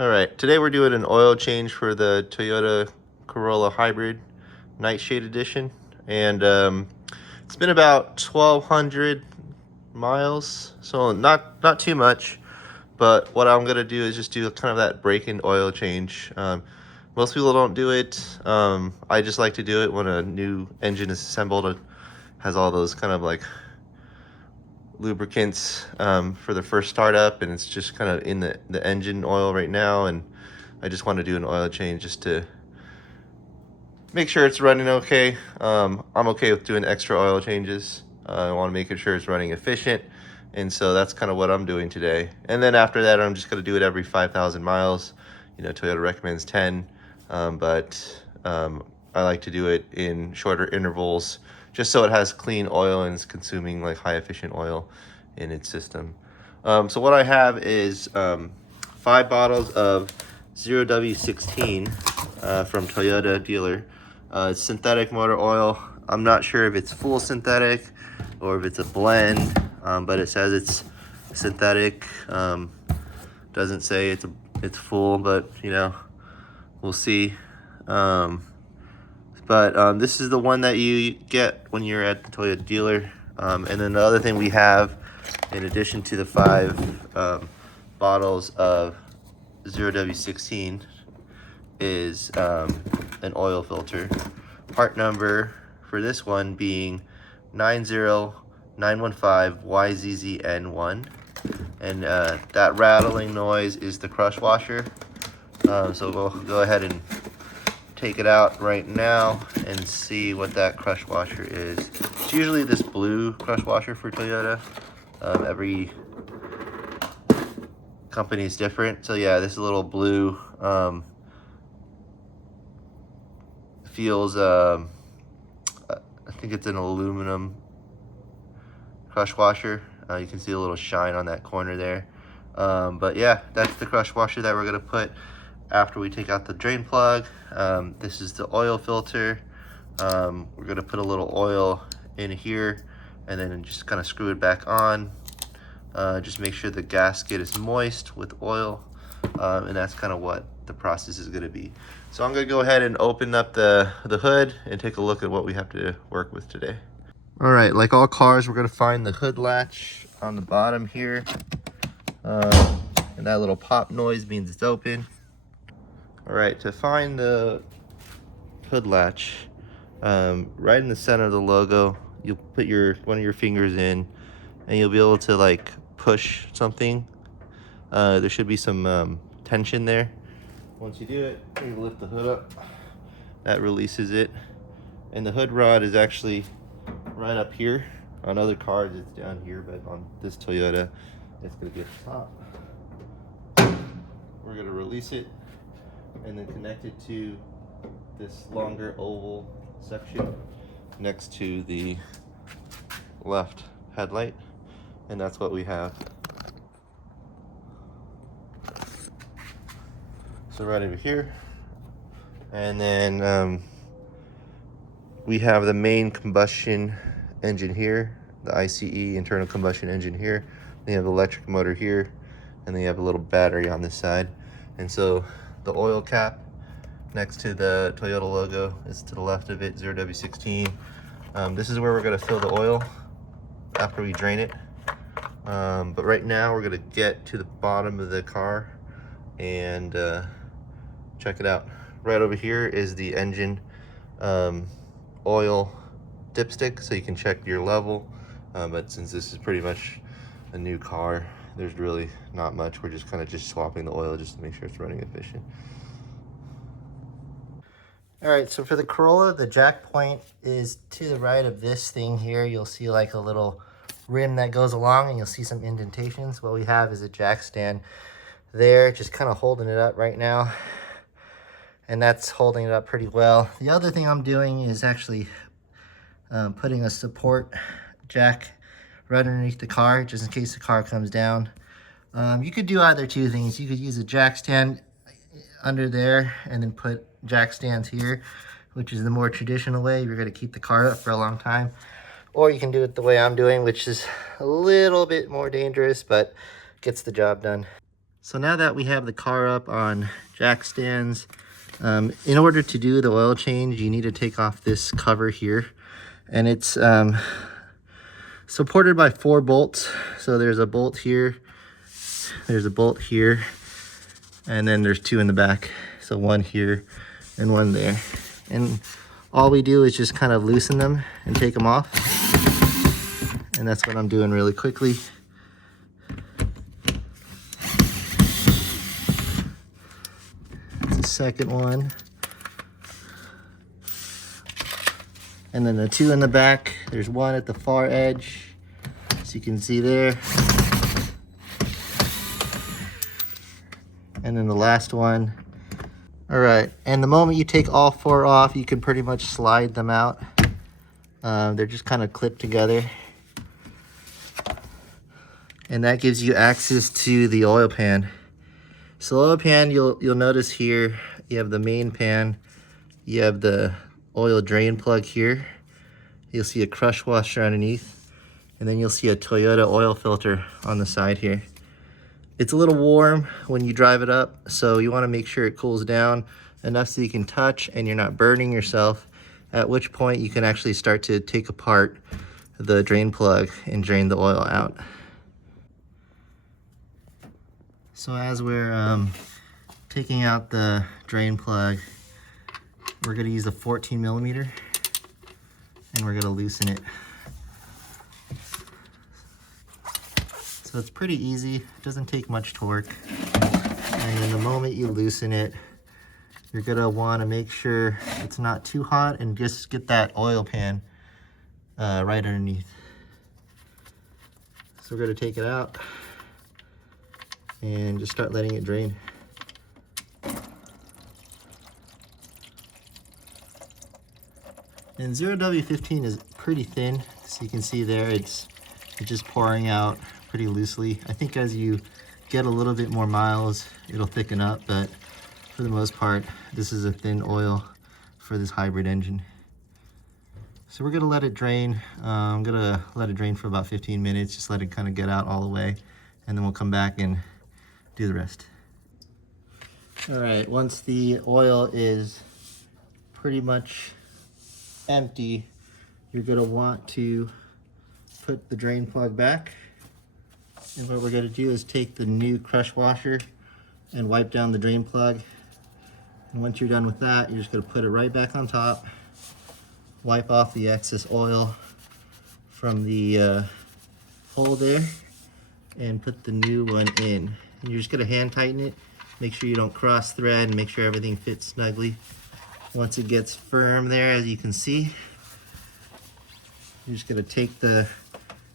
All right, today we're doing an oil change for the Toyota Corolla Hybrid Nightshade edition, and it's been about 1,200 miles, so not too much. But what I'm gonna do is just do kind of that break-in oil change. Most people don't do it. I just like to do it when a new engine is assembled. It has all those kind of like lubricants for the first startup, and it's just kind of in the engine oil right now, and I just want to do an oil change just to make sure it's running okay. I'm okay with doing extra oil changes. I want to make sure it's running efficient, and so that's kind of what I'm doing today. And then after that, I'm just going to do it every 5,000 miles. You know, Toyota recommends 10, but I like to do it in shorter intervals just so it has clean oil and is consuming like high efficient oil in its system. So what I have is 5 bottles of 0W16 from Toyota dealer. It's synthetic motor oil. I'm not sure if it's full synthetic or if it's a blend, but it says it's synthetic. Doesn't say it's full, but you know, we'll see. This is the one that you get when you're at the Toyota dealer. And then the other thing we have, in addition to the 5 bottles of 0W16, is an oil filter. Part number for this one being 90915YZZN1. And that rattling noise is the crush washer. So we'll go ahead and take it out right now and see what that crush washer is. It's usually this blue crush washer for Toyota. Every company is different. So yeah, this little blue feels, I think it's an aluminum crush washer. You can see a little shine on that corner there. But yeah, that's the crush washer that we're gonna put after we take out the drain plug. This is the oil filter. We're gonna put a little oil in here and then just kind of screw it back on. Just make sure the gasket is moist with oil, and that's kind of what the process is gonna be. So I'm gonna go ahead and open up the hood and take a look at what we have to work with today. All right, like all cars, we're gonna find the hood latch on the bottom here. And that little pop noise means it's open. All right, to find the hood latch, right in the center of the logo, you'll put one of your fingers in, and you'll be able to like push something. There should be some tension there. Once you do it, you lift the hood up. That releases it, and the hood rod is actually right up here. On other cars, it's down here, but on this Toyota, it's gonna be at the top. We're gonna release it and then connect it to this longer oval section next to the left headlight, and that's what we have. So right over here, and then we have the main combustion engine here, the ICE, internal combustion engine here. Then you have the electric motor here, and then you have a little battery on this side. And so the oil cap next to the Toyota logo is to the left of it, 0W16. This is where we're gonna fill the oil after we drain it. But right now we're gonna get to the bottom of the car and check it out. Right over here is the engine oil dipstick, so you can check your level. But since this is pretty much a new car, there's really not much. We're just kind of swapping the oil just to make sure it's running efficient. All right, so for the Corolla, the jack point is to the right of this thing here. You'll see like a little rim that goes along, and you'll see some indentations. What we have is a jack stand there, just kind of holding it up right now. And that's holding it up pretty well. The other thing I'm doing is actually putting a support jack right underneath the car, just in case the car comes down. You could do either two things. You could use a jack stand under there and then put jack stands here, which is the more traditional way if you're going to keep the car up for a long time. Or you can do it the way I'm doing, which is a little bit more dangerous, but gets the job done. So now that we have the car up on jack stands, in order to do the oil change, you need to take off this cover here. And it's supported by 4 bolts. So there's a bolt here, there's a bolt here, and then there's 2 in the back. So 1 here and 1 there. And all we do is just kind of loosen them and take them off. And that's what I'm doing really quickly. That's the second one. And then the 2 in the back. There's 1 at the far edge, as you can see there. And then the last one. All right, and the moment you take all 4 off, you can pretty much slide them out. They're just kind of clipped together. And that gives you access to the oil pan. So the oil pan, you'll notice here, you have the main pan, you have the oil drain plug here. You'll see a crush washer underneath, and then you'll see a Toyota oil filter on the side here. It's a little warm when you drive it up, so you want to make sure it cools down enough so you can touch and you're not burning yourself, at which point you can actually start to take apart the drain plug and drain the oil out. So as we're taking out the drain plug, we're going to use a 14 millimeter and we're going to loosen it. So it's pretty easy, it doesn't take much torque. And then the moment you loosen it, you're going to want to make sure it's not too hot and just get that oil pan right underneath. So we're going to take it out and just start letting it drain. And 0W15 is pretty thin, so you can see there it's just pouring out pretty loosely. I think as you get a little bit more miles, it'll thicken up, but for the most part, this is a thin oil for this hybrid engine. So we're gonna let it drain. I'm gonna let it drain for about 15 minutes, just let it kind of get out all the way, and then we'll come back and do the rest. All right, once the oil is pretty much empty, you're gonna want to put the drain plug back. And what we're gonna do is take the new crush washer and wipe down the drain plug. And once you're done with that, you're just gonna put it right back on top, wipe off the excess oil from the hole there, and put the new one in. And you're just gonna hand tighten it, make sure you don't cross thread, and make sure everything fits snugly. Once it gets firm there, as you can see, you're just gonna take the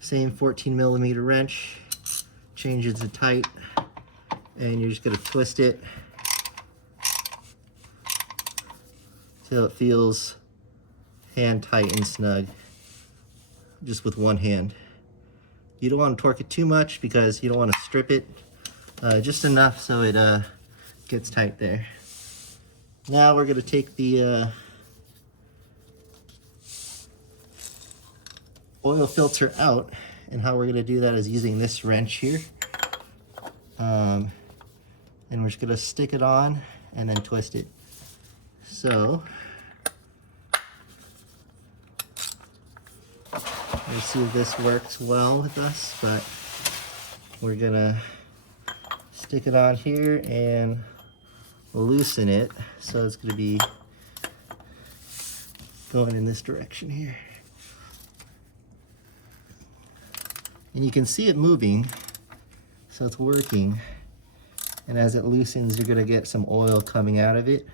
same 14 millimeter wrench, change it to tight, and you're just gonna twist it till it feels hand tight and snug, just with one hand. You don't want to torque it too much because you don't want to strip it, just enough so it gets tight there. Now we're gonna take the oil filter out, and how we're gonna do that is using this wrench here. And we're just gonna stick it on and then twist it. So, let's see if this works well with us, but we're gonna stick it on here and loosen it. So it's gonna be going in this direction here. And you can see it moving, so it's working. And as it loosens, you're gonna get some oil coming out of it.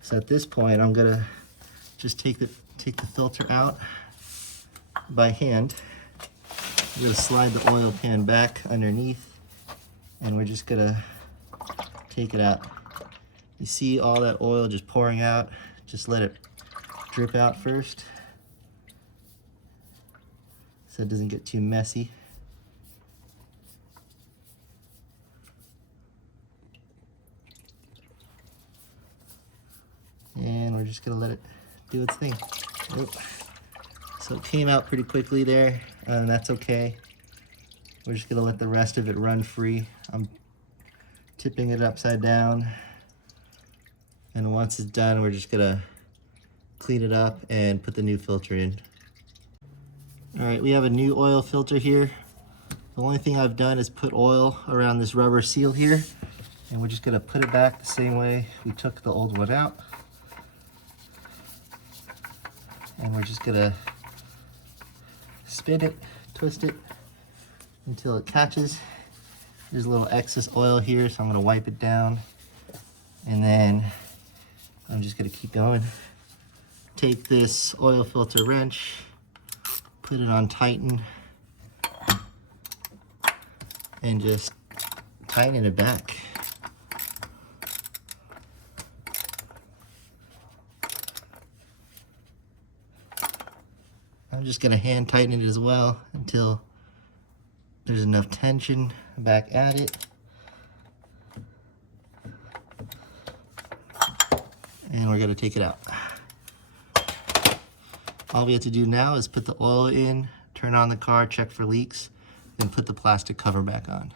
So at this point, I'm gonna just take the filter out by hand. I'm gonna slide the oil pan back underneath, and we're just gonna take it out. You see all that oil just pouring out. Just let it drip out first, so it doesn't get too messy. And we're just gonna let it do its thing. Oop. So it came out pretty quickly there, and that's okay. We're just gonna let the rest of it run free. I'm tipping it upside down. And once it's done, we're just gonna clean it up and put the new filter in. All right, we have a new oil filter here. The only thing I've done is put oil around this rubber seal here, and we're just gonna put it back the same way we took the old one out. And we're just gonna spin it, twist it until it catches. There's a little excess oil here, so I'm gonna wipe it down. And then I'm just gonna keep going. Take this oil filter wrench, put it on tighten, and just tighten it back. I'm just gonna hand tighten it as well until there's enough tension back at it. And we're gonna take it out. All we have to do now is put the oil in, turn on the car, check for leaks, then put the plastic cover back on.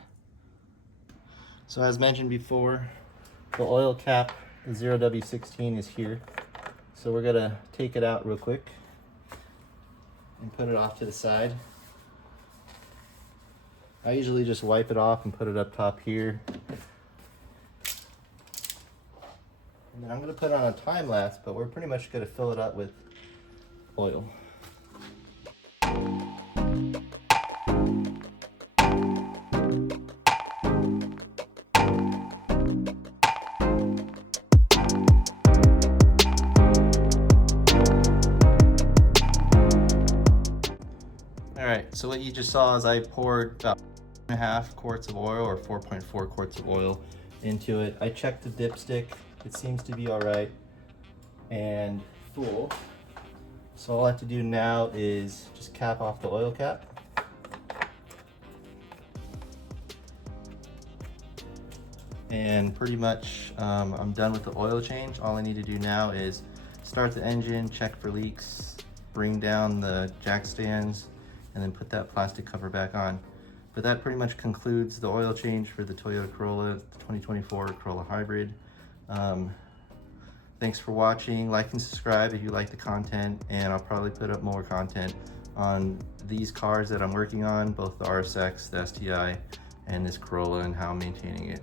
So as mentioned before, the oil cap, the 0W16 is here. So we're gonna take it out real quick and put it off to the side. I usually just wipe it off and put it up top here. And then I'm gonna put it on a time lapse, but we're pretty much gonna fill it up with oil. Alright, so what you just saw is I poured about 1.5 quarts of oil, or 4.4 quarts of oil into it. I checked the dipstick, it seems to be alright and full. So all I have to do now is just cap off the oil cap. And pretty much I'm done with the oil change. All I need to do now is start the engine, check for leaks, bring down the jack stands, and then put that plastic cover back on. But that pretty much concludes the oil change for the Toyota Corolla, the 2024 Corolla Hybrid. Thanks for watching. Like and subscribe if you like the content, and I'll probably put up more content on these cars that I'm working on, both the RSX, the STI, and this Corolla, and how I'm maintaining it.